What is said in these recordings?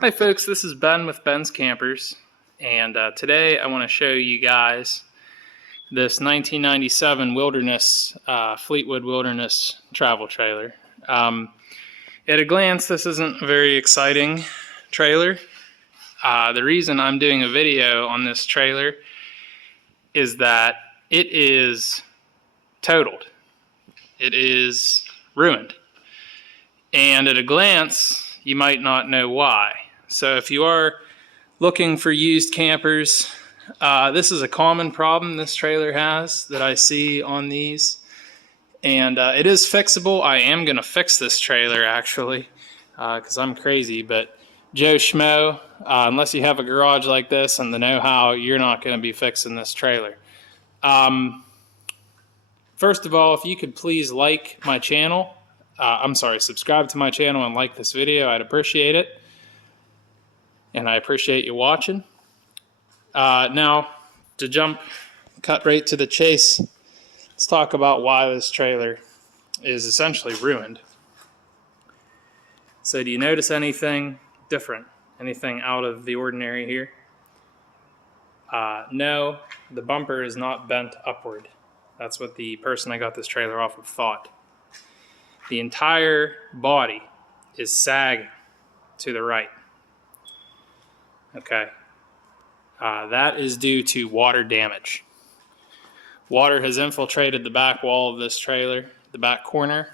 Hi folks, this is Ben with Ben's Campers, and today I want to show you guys this 1997 Wilderness, Fleetwood Wilderness travel trailer. At a glance, this isn't a very exciting trailer. The reason I'm doing a video on this trailer is that it is totaled. It is ruined. And at a glance, you might not know why. So if you are looking for used campers, this is a common problem this trailer has that I see on these. And it is fixable. I am going to fix this trailer actually because I'm crazy. But Joe Schmo, unless you have a garage like this and the know-how, you're not going to be fixing this trailer. First of all, if you could please like my channel. Subscribe to my channel and like this video. I'd appreciate it. And I appreciate you watching. Now, to cut right to the chase, let's talk about why this trailer is essentially ruined. So do you notice anything different? Anything out of the ordinary here? No, the bumper is not bent upward. That's what the person I got this trailer off of thought. The entire body is sagging to the right. Okay, that is due to water damage. Water has infiltrated the back wall of this trailer, the back corner,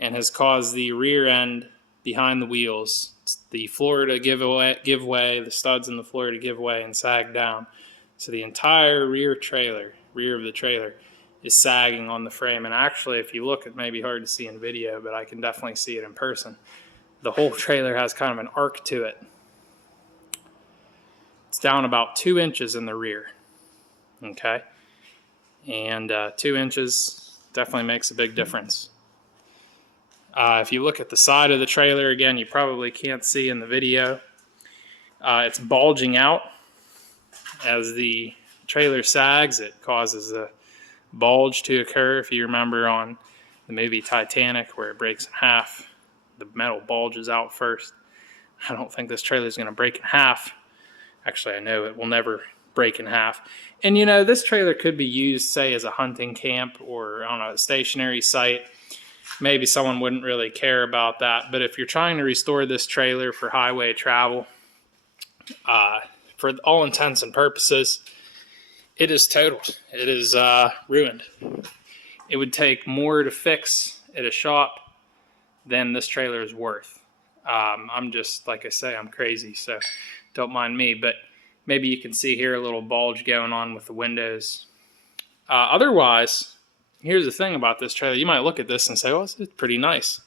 and has caused the rear end behind the wheels, the floor to give way, the studs in the floor to give way and sag down. So the entire rear of the trailer is sagging on the frame. And actually, if you look, it may be hard to see in video, but I can definitely see it in person. The whole trailer has kind of an arc to it. It's down about 2 inches in the rear, okay? And 2 inches definitely makes a big difference. If you look at the side of the trailer, again, you probably can't see in the video. It's bulging out. As the trailer sags, it causes a bulge to occur. If you remember on the movie Titanic, where it breaks in half, the metal bulges out first. I don't think this trailer is going to break in half. Actually, I know it will never break in half. And you know, this trailer could be used, say, as a hunting camp or on a stationary site. Maybe someone wouldn't really care about that. But if you're trying to restore this trailer for highway travel, for all intents and purposes, it is totaled. It is ruined. It would take more to fix at a shop than this trailer is worth. I'm just, like I say, I'm crazy, so don't mind me, but maybe you can see here a little bulge going on with the windows. Otherwise, here's the thing about this trailer. You might look at this and say, oh, it's pretty nice.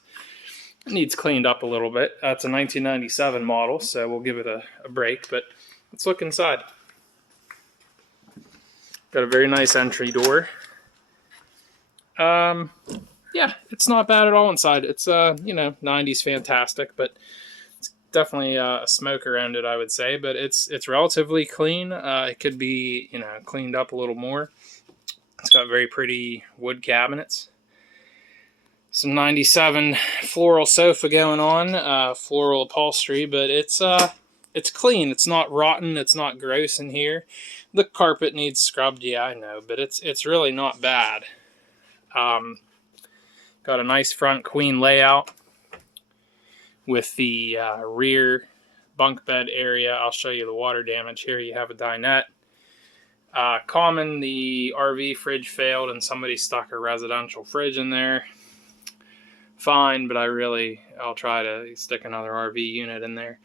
It needs cleaned up a little bit. It's a 1997 model, so we'll give it a break, but let's look inside. Got a very nice entry door. Yeah, it's not bad at all inside. It's, 90s fantastic, but definitely a smoker owned it, I would say, but it's relatively clean. It could be, cleaned up a little more. It's got very pretty wood cabinets. Some 97 floral sofa going on, floral upholstery, but it's clean. It's not rotten. It's not gross in here. The carpet needs scrubbed, yeah, I know, but it's really not bad. Got a nice front queen layout with the rear bunk bed area. I'll show you the water damage here. You have a dinette. Common, the RV fridge failed and somebody stuck a residential fridge in there. Fine, but I'll try to stick another RV unit in there.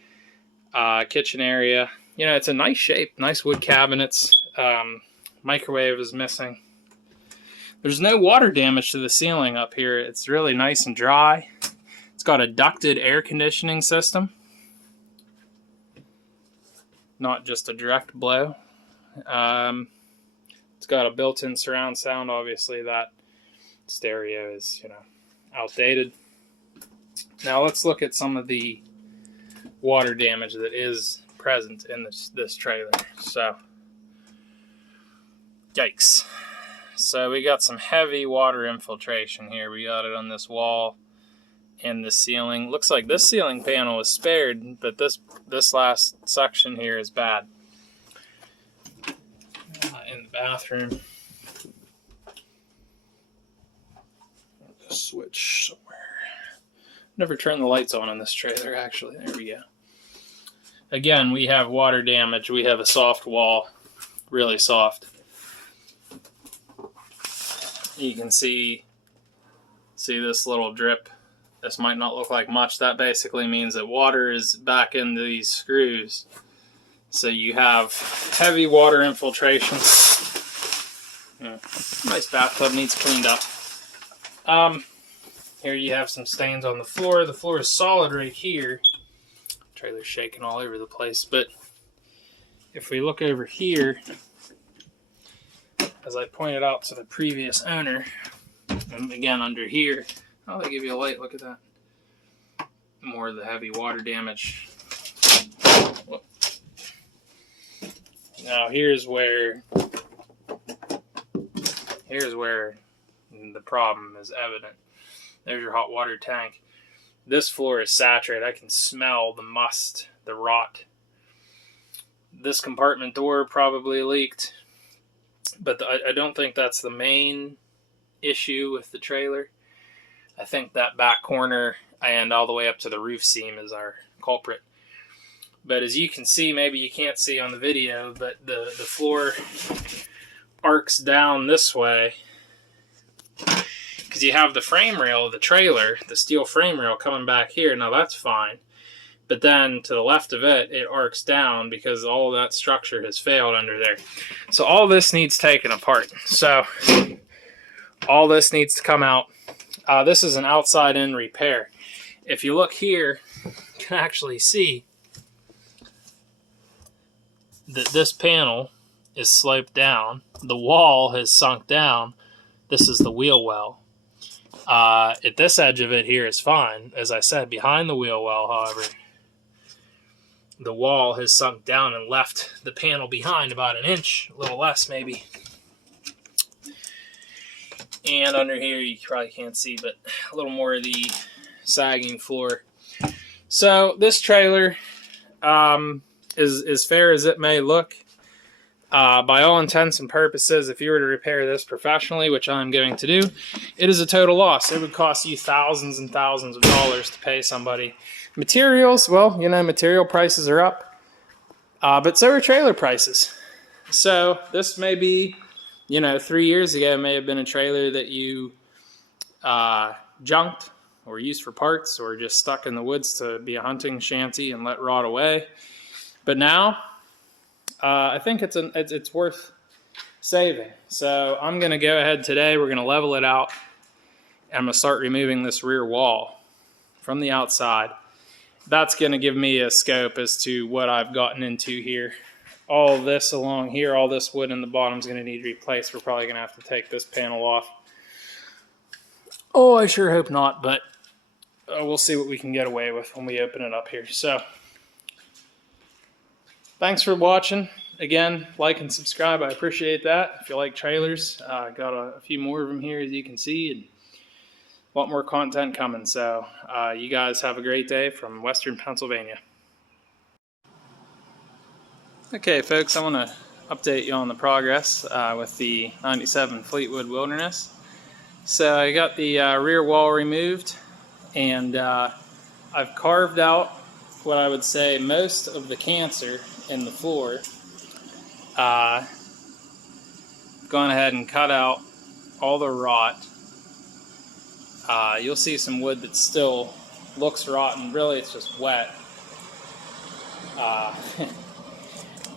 Kitchen area. It's a nice shape, nice wood cabinets. Microwave is missing. There's no water damage to the ceiling up here. It's really nice and dry. It's got a ducted air conditioning system, not just a direct blow. It's got a built-in surround sound. Obviously, that stereo is, outdated. Now let's look at some of the water damage that is present in this trailer. So, yikes. So we got some heavy water infiltration here. We got it on this wall. And the ceiling, looks like this ceiling panel is spared, but this last section here is bad. In the bathroom, switch somewhere. Never turned the lights on in this trailer, actually. There we go. Again, we have water damage. We have a soft wall, really soft. You can see this little drip. This might not look like much. That basically means that water is back in these screws. So you have heavy water infiltration. Yeah. Nice bathtub, needs cleaned up. Here you have some stains on the floor. The floor is solid right here. Trailer's shaking all over the place. But if we look over here, as I pointed out to the previous owner, and again under here, oh, they give you a light, look at that. More of the heavy water damage. Whoop. Now here's where the problem is evident. There's your hot water tank. This floor is saturated. I can smell the must, the rot. This compartment door probably leaked, but I don't think that's the main issue with the trailer. I think that back corner and all the way up to the roof seam is our culprit. But as you can see, maybe you can't see on the video, but the floor arcs down this way because you have the frame rail of the trailer, the steel frame rail coming back here. Now that's fine. But then to the left of it, it arcs down because all of that structure has failed under there. So all this needs taken apart. So all this needs to come out. This is an outside-in repair. If you look here, you can actually see that this panel is sloped down. The wall has sunk down. This is the wheel well. At this edge of it here is fine. As I said, behind the wheel well, however, the wall has sunk down and left the panel behind about an inch, a little less maybe. And under here, you probably can't see, but a little more of the sagging floor. So this trailer is as fair as it may look. By all intents and purposes, if you were to repair this professionally, which I'm going to do, it is a total loss. It would cost you thousands and thousands of dollars to pay somebody. Materials, well, you know, material prices are up, but so are trailer prices. So this may be, you know, 3 years ago may have been a trailer that you junked or used for parts or just stuck in the woods to be a hunting shanty and let rot away. But now, I think it's worth saving. So I'm going to go ahead today. We're going to level it out. And I'm going to start removing this rear wall from the outside. That's going to give me a scope as to what I've gotten into here. All this along here, all this wood in the bottom is going to need replaced. We're probably going to have to take this panel off. Oh, I sure hope not, but we'll see what we can get away with when we open it up here. So, thanks for watching. Again, like and subscribe. I appreciate that. If you like trailers, got a few more of them here, as you can see, and a lot more content coming. So, you guys have a great day from Western Pennsylvania. Okay, folks, I want to update you on the progress with the 97 Fleetwood Wilderness. So I got the rear wall removed, and I've carved out what I would say most of the cancer in the floor. Gone ahead and cut out all the rot. You'll see some wood that still looks rotten. Really, it's just wet.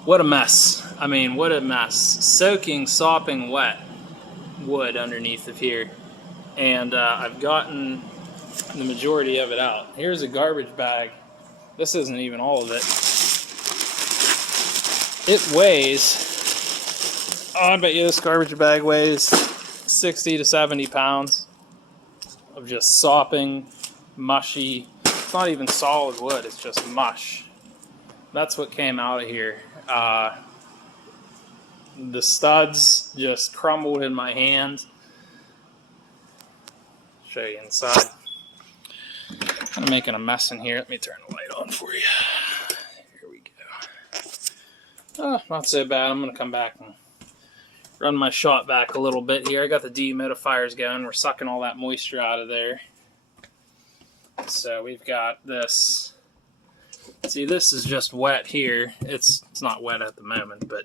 What a mess. I mean, what a mess. Soaking, sopping wet wood underneath of here. And I've gotten the majority of it out. Here's a garbage bag. This isn't even all of it. It weighs, oh, I bet you this garbage bag weighs 60 to 70 pounds of just sopping, mushy. It's not even solid wood, it's just mush. That's what came out of here. The studs just crumbled in my hand. Show you inside. Kind of making a mess in here. Let me turn the light on for you. Here we go. Oh, not so bad. I'm going to come back and run my shot back a little bit here. I got the dehumidifiers going. We're sucking all that moisture out of there. So we've got this. See, this is just wet here. It's not wet at the moment, but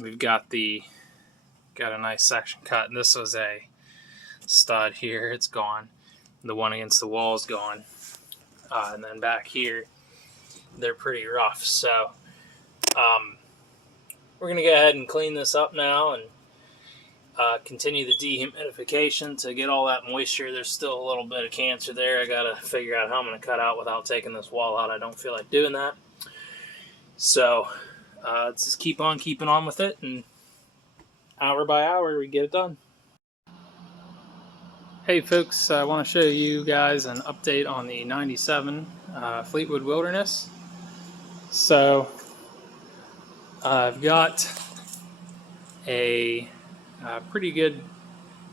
we've got a nice section cut, and this was a stud here. It's gone. The one against the wall is gone. And then back here, they're pretty rough. So we're going to go ahead and clean this up now and continue the dehumidification to get all that moisture. There's still a little bit of cancer there. I got to figure out how I'm going to cut out without taking this wall out. I don't feel like doing that. So let's just keep on keeping on with it, and hour by hour we get it done. Hey folks, I want to show you guys an update on the 97 Fleetwood Wilderness. So I've got a pretty good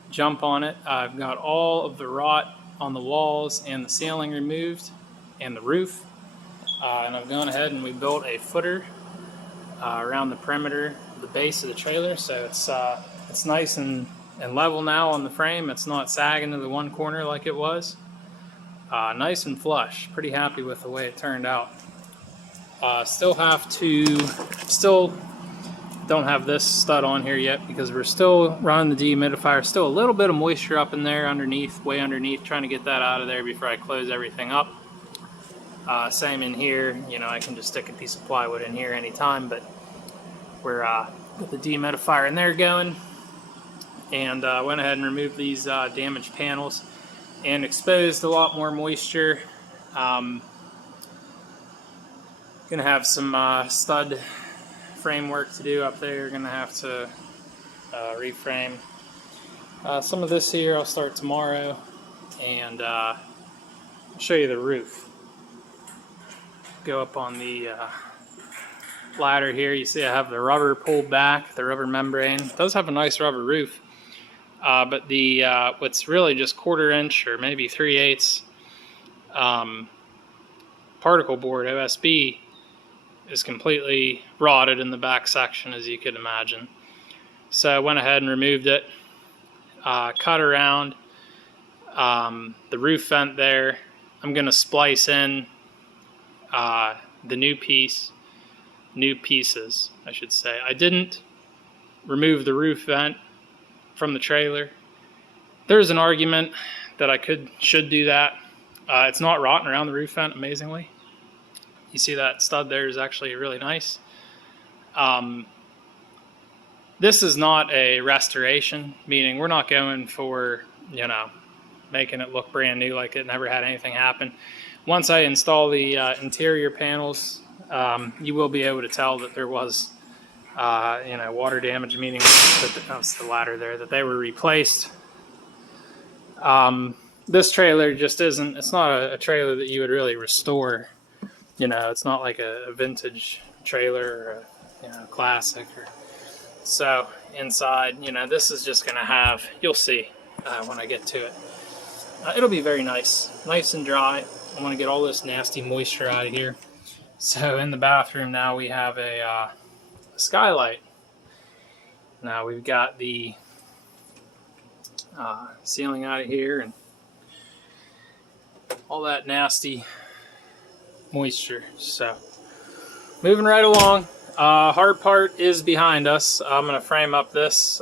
jump on it. I've got all of the rot on the walls and the ceiling removed and the roof. And I've gone ahead and we built a footer around the perimeter of the base of the trailer. So it's nice and level now on the frame. It's not sagging to the one corner like it was. Nice and flush. Pretty happy with the way it turned out. Still don't have this stud on here yet because we're still running the dehumidifier. Still a little bit of moisture up in there underneath, way underneath, trying to get that out of there before I close everything up. Same in here. You know, I can just stick a piece of plywood in here anytime, but we're with the dehumidifier in there going. And went ahead and removed these damaged panels and exposed a lot more moisture. Gonna have some stud framework to do up there. Gonna have to reframe some of this here. I'll start tomorrow, and I'll show you the roof. Go up on the ladder here. You see I have the rubber pulled back, the rubber membrane. It does have a nice rubber roof. But the what's really just 1/4 inch or maybe 3/8 particle board OSB is completely rotted in the back section, as you could imagine. So I went ahead and removed it, cut around the roof vent there. I'm going to splice in the new pieces, I should say. I didn't remove the roof vent from the trailer. There's an argument that I should do that. It's not rotting around the roof vent, amazingly. You see that stud there is actually really nice. This is not a restoration, meaning we're not going for, you know, making it look brand new like it never had anything happen. Once I install the interior panels, you will be able to tell that there was you know, water damage, meaning that that's the ladder there, that they were replaced. This trailer just isn't, it's not a trailer that you would really restore. You know, it's not like a vintage trailer or a, you know, classic. So inside, you know, this is just going to have, you'll see when I get to it. It'll be very nice and dry. I want to get all this nasty moisture out of here. So in the bathroom now we have a skylight. Now we've got the ceiling out of here and all that nasty moisture. So moving right along. Hard part is behind us. I'm going to frame up this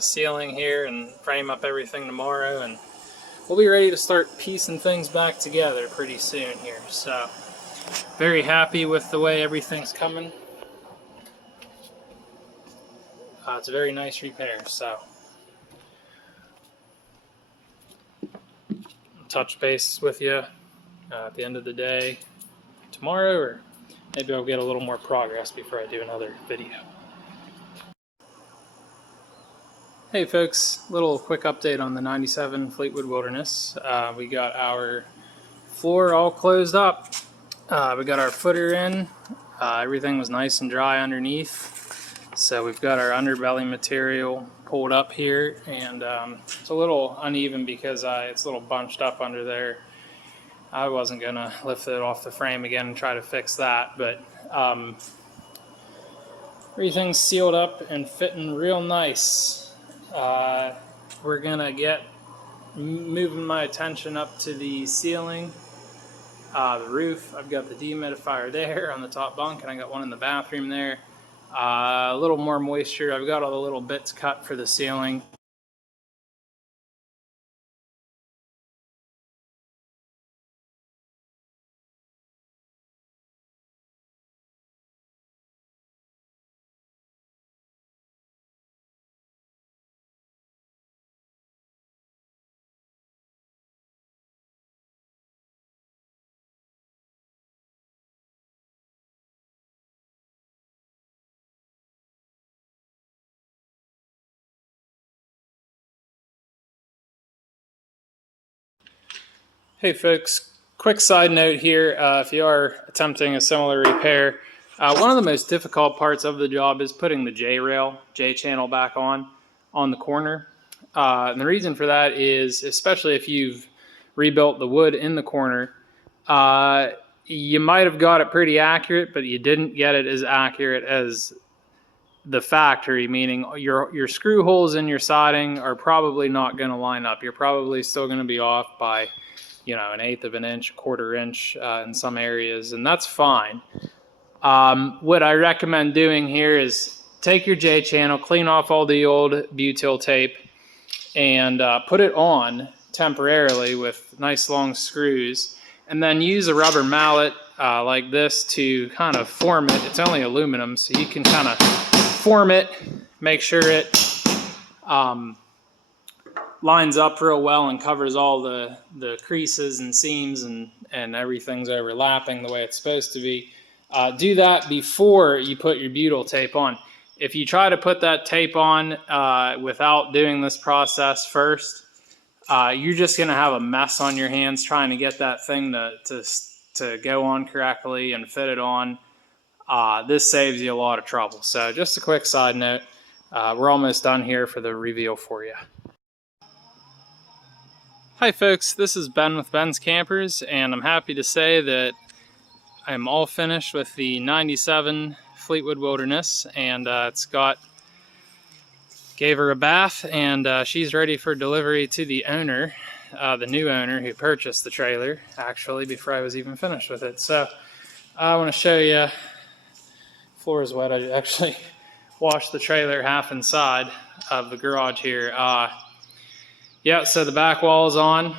ceiling here and frame up everything tomorrow, and we'll be ready to start piecing things back together pretty soon here. So very happy with the way everything's coming. It's a very nice repair, so I'll touch base with you at the end of the day tomorrow, or maybe I'll get a little more progress before I do another video. Hey folks, little quick update on the 97 Fleetwood Wilderness. We got our floor all closed up. We got our footer in. Everything was nice and dry underneath. So we've got our underbelly material pulled up here, and it's a little uneven because it's a little bunched up under there. I wasn't gonna lift it off the frame again and try to fix that, but everything's sealed up and fitting real nice. We're gonna get moving my attention up to the ceiling, the roof. I've got the dehumidifier there on the top bunk, and I got one in the bathroom there. A little more moisture. I've got all the little bits cut for the ceiling. Hey folks, quick side note here. If you are attempting a similar repair, one of the most difficult parts of the job is putting the J-channel back on the corner. And the reason for that is, especially if you've rebuilt the wood in the corner, you might have got it pretty accurate, but you didn't get it as accurate as the factory, meaning your screw holes in your siding are probably not going to line up. You're probably still going to be off by, you know, 1/8 of an inch, 1/4 inch in some areas, and that's fine. What I recommend doing here is take your J-channel, clean off all the old butyl tape, and put it on temporarily with nice long screws, and then use a rubber mallet like this to kind of form it. It's only aluminum, so you can kind of form it, make sure it lines up real well and covers all the creases and seams and everything's overlapping the way it's supposed to be. Do that before you put your butyl tape on. If you try to put that tape on without doing this process first, you're just going to have a mess on your hands trying to get that thing to go on correctly and fit it on. This saves you a lot of trouble. So just a quick side note, we're almost done here for the reveal for you. Hi folks, this is Ben with Ben's Campers, and I'm happy to say that I'm all finished with the 97 Fleetwood Wilderness, and gave her a bath, and she's ready for delivery to the owner, the new owner who purchased the trailer, actually, before I was even finished with it. So I want to show you, floor is wet, I actually washed the trailer half inside of the garage here. Yeah, so the back wall is on.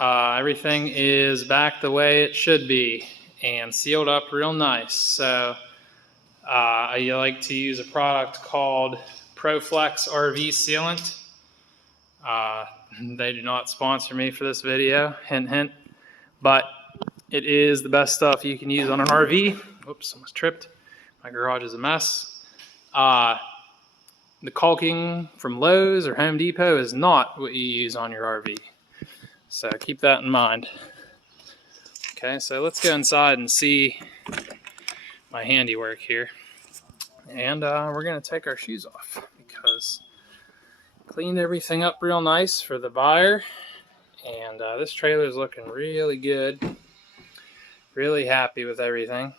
Everything is back the way it should be and sealed up real nice. So I like to use a product called ProFlex RV Sealant. They do not sponsor me for this video, hint, hint. But it is the best stuff you can use on an RV. Whoops, almost tripped. My garage is a mess. The caulking from Lowe's or Home Depot is not what you use on your RV. So keep that in mind. Okay, so let's go inside and see my handiwork here. And we're going to take our shoes off because I cleaned everything up real nice for the buyer. And this trailer is looking really good. Really happy with everything.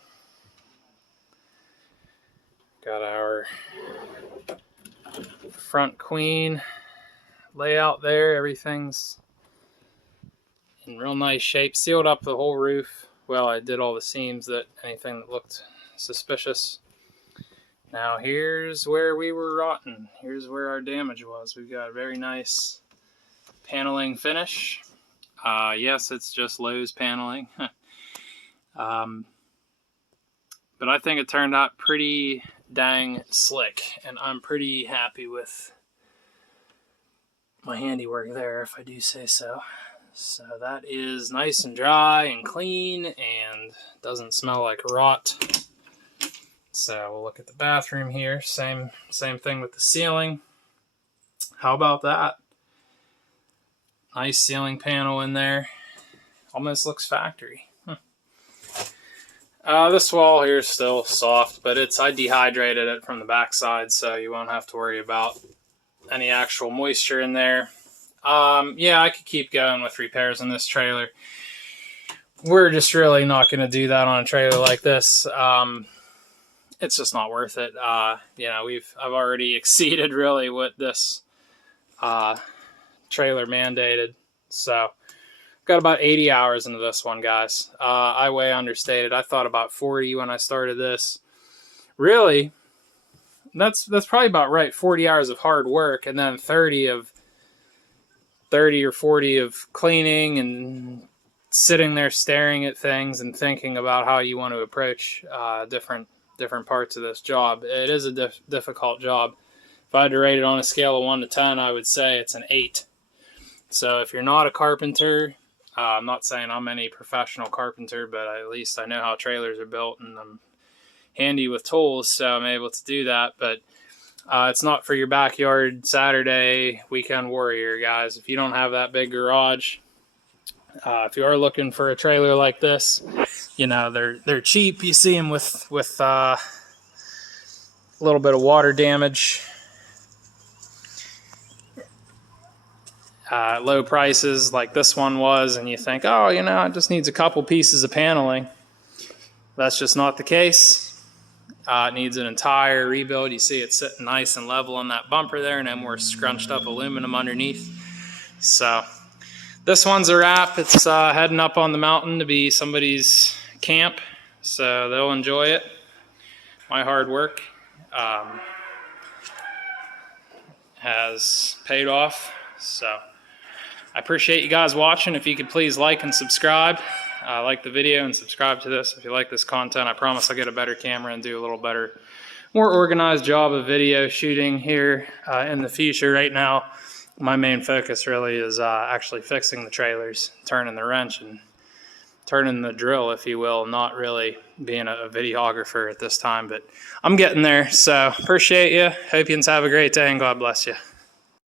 Got our front queen layout there. Everything's in real nice shape. Sealed up the whole roof. Well, I did all the seams, anything that looked suspicious. Now here's where we were rotten. Here's where our damage was. We've got a very nice paneling finish. Yes, it's just Lowe's paneling. But I think it turned out pretty dang slick, and I'm pretty happy with my handiwork there, if I do say so. So that is nice and dry and clean and doesn't smell like rot. So we'll look at the bathroom here. Same thing with the ceiling. How about that? Nice ceiling panel in there. Almost looks factory. This wall here is still soft, but I dehydrated it from the backside, so you won't have to worry about any actual moisture in there. Yeah, I could keep going with repairs in this trailer. we're just really not going to do that on a trailer like this. It's just not worth it. You know, I've already exceeded really what this trailer mandated. So got about 80 hours into this one, guys. I way understated. I thought about 40 when I started this. Really, that's probably about right. 40 hours of hard work, and then 30 or 40 of cleaning and sitting there staring at things and thinking about how you want to approach different parts of this job. It is a difficult job. If I had to rate it on a scale of 1 to 10, I would say it's an 8. So if you're not a carpenter, I'm not saying I'm any professional carpenter, but at least I know how trailers are built, and I'm handy with tools, so I'm able to do that. But it's not for your backyard Saturday weekend warrior, guys. If you don't have that big garage, if you are looking for a trailer like this, you know, they're cheap. You see them with a little bit of water damage, low prices like this one was, and you think, oh, you know, it just needs a couple pieces of paneling. That's just not the case. It needs an entire rebuild. You see it sitting nice and level on that bumper there, and then more scrunched up aluminum underneath. So this one's a wrap. It's heading up on the mountain to be somebody's camp, so they'll enjoy it. My hard work has paid off. So I appreciate you guys watching. If you could please like and subscribe. Like the video and subscribe to this if you like this content. I promise I'll get a better camera and do a little better, more organized job of video shooting here in the future. Right now, my main focus really is actually fixing the trailers, turning the wrench and turning the drill, if you will, not really being a videographer at this time, but I'm getting there. So appreciate you. Hope you have a great day, and God bless you.